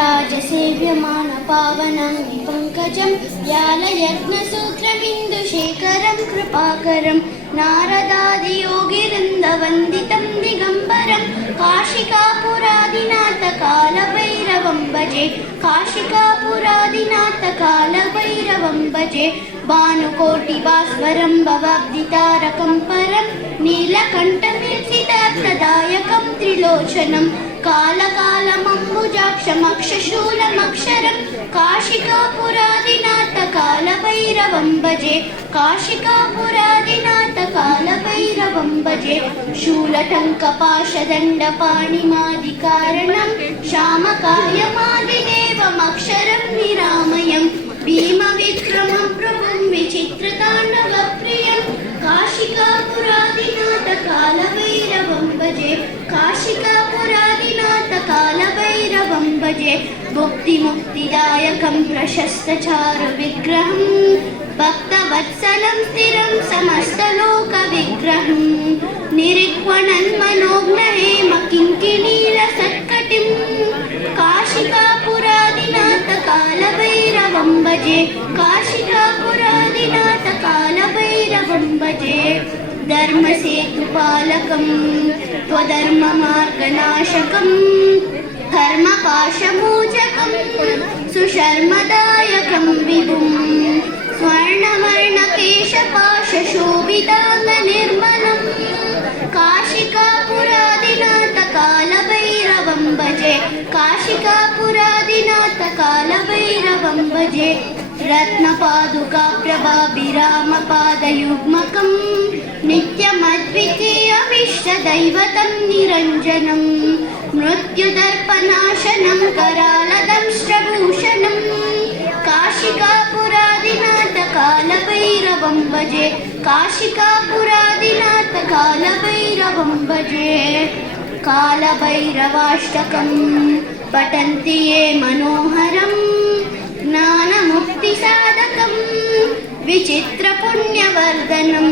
राजसेव्यमानपावनं पङ्कजं व्यालयज्ञसूत्रबिन्दुशेखरं कृपाकरं नारदादियोगिवृन्दवन्दितं दिगम्बरं काशिकापुरादिनाथकालभैरवं भजे काशिकापुरादिनाथकालभैरवं भजे भानुकोटिभास्वरं भवाब्धितारकं परं नीलकण्ठमीप्सितार्थदायकं त्रिलोचनं कालकालमम्बुजाक्षमक्षशूलमक्षरं काशिकापुरादिनाथकालभैरवं भजे काशिकापुरादिनाथकालभैरवं भजे शूलटङ्कपाशदण्डपाणिमादिकारणं श्यामकायमादिदेवमक्षरं निरामयं भीमविक्रमं प्रभुं विचित्रताण्डवप्रियं काशिकापुरादिनाथकालभैरवं भजे काशिकापुरादिनाथकालभैरवं भजे भुक्तिमुक्तिदायकं प्रशस्तचारुविग्रहं भक्तवत्सलं स्थिरं समस्तलोकविग्रहं निरिक्वणन्मनोज्ञहेमकिङ्किणीलसत्कटिं काशिकापुरादिनाथकालभैरवं भजे काशिकापुरादिनाथकालभैरवं भजे धर्मसेतुपालकं त्वधर्ममार्गनाशकं धर्मपाशमोचकं सुशर्मदायकं विभुं स्वर्णवर्णकेशपाशशोभिताङ्गनिर्मलं काशिकापुरादिनाथकालभैरवं भजे काशिकापुरादिनाथकालभैरवं भजे रत्नपादुकाप्रभाभिरामपादयुग्मकं नित्यमद्वितीयमिष्टदैवतं निरञ्जनं मृत्युदर्पनाशनं करालदंष्ट्रभूषणं काशिकापुरादिनाथकालभैरवं भजे काशिकापुरादिनाथकालभैरवं भजे कालभैरवाष्टकं पठन्ति ये मनोहरं ज्ञानमुक्तिसाधकं विचित्रपुण्यवर्धनं